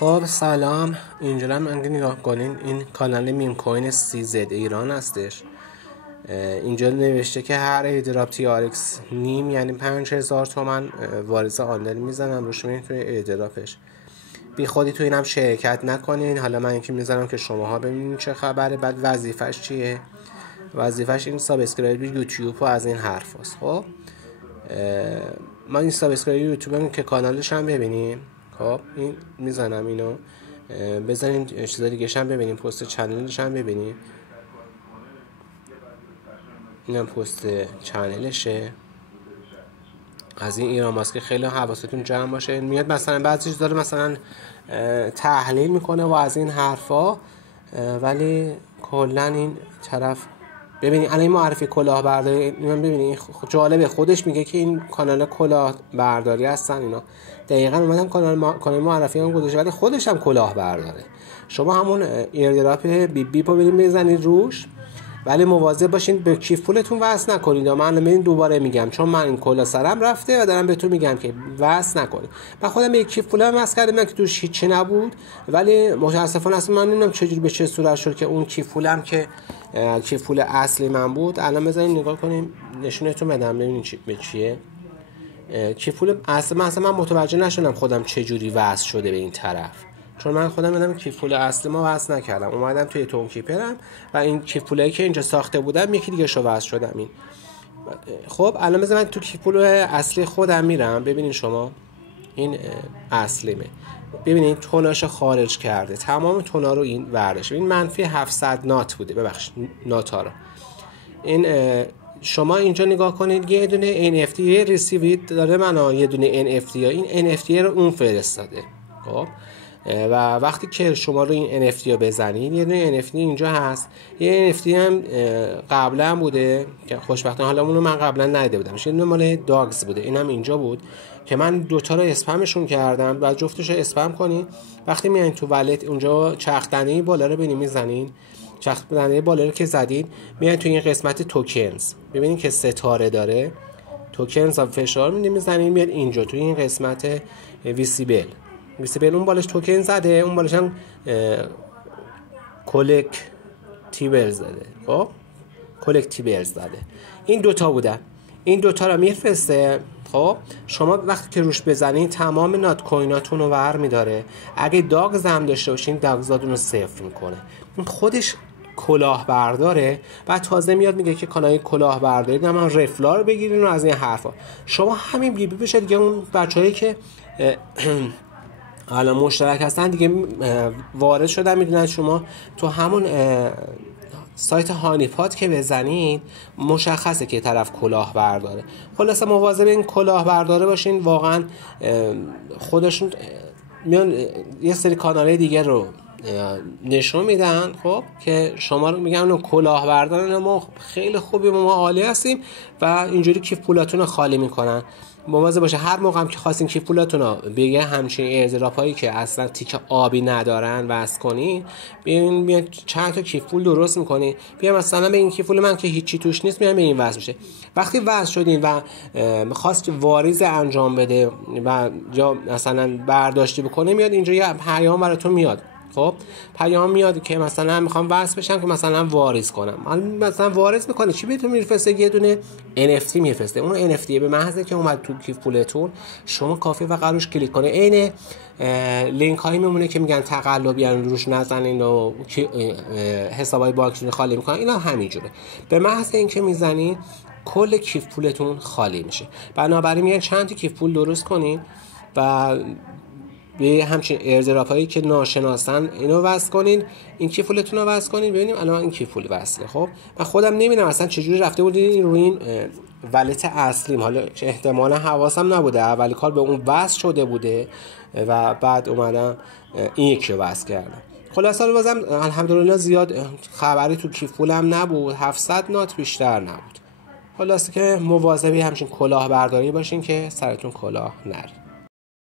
خب سلام، اینجا هم اگه نگاه کنین این کانال میم کوین CZ ایران هستش. اینجا نوشته که هر ایردراپ TRX نیم یعنی 5000 تومن واریز آنلاین میزنم روش، میرین توی ایردراپش. بی خودی تو اینم شرکت نکنین. حالا من اینکه میذارم که شماها ببینین چه خبره. بعد وظیفش چیه؟ وظیفش این سابسکرایب یوتیوب و از این حرف هست. خب من این سابسکرایب یوتیوب هم که کانالش هم ببینیم. خب این میزنم اینو، بزنین چیزا دیگه هم ببینیم، پست چنلش هم ببینیم. اینم پست چنلشه از این ایران ماسک. خیلی حواستون جمع باشه. میاد مثلا بعضی چیزا داره مثلا تحلیل میکنه و از این حرفا، ولی کلا این طرف ببینید الان این معرفی کلاهبرداری من ببینید جالبه. خودش میگه که این کانال کلاهبرداری هستن اینا. دقیقاً اومدم کانال معرفی هم گذاشته، ولی خودش هم کلاهبرداره. شما همون ایردراپ بیپ رو برید بزنید روش، ولی مواظب باشین به کیف پولتون وصل نکنید. من الان دوباره میگم چون من این کلا سرم رفته و دارم بهتون میگم که وصل نکنید. من خودم یک کیف پولم وصل کردم که توش هیچی نبود، ولی متاسفانه اصلا من نمیدونم چجوری به چه صورت شد که اون کیف پولم که کیف پول اصلی من بود. الان بذارید نگاه کنیم نشونتون بدم ببینید چیه کیف پول اصلی. من متوجه نشدم خودم چجوری وصل شده به این طرف، چون من خودم بدم کیف پول اصلی ما وصل نکردم. اومدم توی تون کیپرم و این کیف پولایی که اینجا ساخته بودم یکی دیگه شو وصل شدم این. خب الان بذار من تو کیف پول اصلی خودم میرم. ببینید شما این اصلیمه، ببینید توناشو خارج کرده، تمام تونا رو این ورداشه. این منفی 700 نات بوده، ببخشید ناتا رو. این شما اینجا نگاه کنید یه دونه NFT ریسیوید داره، من یه دونه NFT این NFT رو اون فرستاده. خب و وقتی که شما رو این NFT رو بزنید یه دونه NFT اینجا هست. یه NFT هم قبلا بوده که خوشبختانه حالا اون رو من قبلا ندیده بودم، یه دونه مال داگز بوده، اینم اینجا بود که من دوتا رو اسپمشون کردم. بعد جفتش رو اسپم کنین. وقتی میایین تو والت اونجا چرخدنه بالا رو ببینید میزنین، چرخدنه بالا رو که زدین میایین تو این قسمت توکنز، ببینید که ستاره داره توکنز رو فشار میدین میزنین میاد اینجا تو این قسمت ویسیبل اون بالش توکن زده، اون بالش هم کلکتیبلز زده. خب کلکتیبلز زده. این دوتا بودن، این دوتا رو میفرسته. خب شما وقتی که روش بزنین تمام نات کویناتون رو ور میداره. اگه داگز هم داشته باشین داگزاتون رو صفر میکنه. این خودش کلاهبرداره و تازه میاد میگه که کانال کلاهبرداری نه من رفلار بگیرین و از این حرفا. شما همین بی بشه دیگه. اون بچه‌ای که الان مشترک هستن دیگه وارد شدن، میدونن شما تو همون سایت هانیپات که بزنید مشخصه که طرف کلاهبرداره. خلاصه مواظب این کلاهبرداره باشین. واقعا خودشون میان یه سری کانالای دیگه رو نشون میدن خب که شما رو میگن اون کلاهبردارن، ما خیلی خوبیم ما عالی هستیم و اینجوری کیف پولاتون رو خالی میکنن. مواظب باشه هر موقع هم که خواستین کیف پولاتون رو بگه همچین ایردراپ هایی که اصلا تیک آبی ندارن واسه کنین، بیاین چند تا کیف پول درست میکنین. بیا مثلا به این کیف پول من که هیچی توش نیست میام به این واسه میشه. وقتی واسه شدین و می‌خواست واریز انجام بده و یا مثلا برداشتی بکنه، میاد اینجا یه پیام براتون میاد. خب پیام میاد که مثلا میخوام وصل بشم که مثلا واریز کنم. مثلا واریز میکنه چی بهتون میفرسته؟ یه دونه NFT میفرسته. اون NFT به محض که اومد تو کیف پولتون شما کافیه فقط روش کلیک کنه. عین لینک هایی میمونه که میگن تقلبی روش نزنین و حسابای بانکیتون خالی میکنن. اینا همینجوره. به محض اینکه میزنین کل کیف پولتون خالی میشه. بنابراین میگن چند تا کیف پول درست کنین و به همچین ایردراپ هایی که ناشناسن اینو وصل کنین، این کیف پولتون رو وصل کنین. ببینیم الان این کیف پول وصله. خب من خودم نمیدونم اصلا چجوری رفته بودین روی این والت اصلیم، حالا احتمالا حواسم نبوده اولی کار به اون وصل شده بوده و بعد اومدم این یکی رو وصل کردم. خلاصه رو بازم الحمدلله زیاد خبری تو کیف پولم نبود، 700 نات بیشتر نبود. خلاصه که مواظبی همچین کلاهبرداری باشین که سرتون کلاه نره.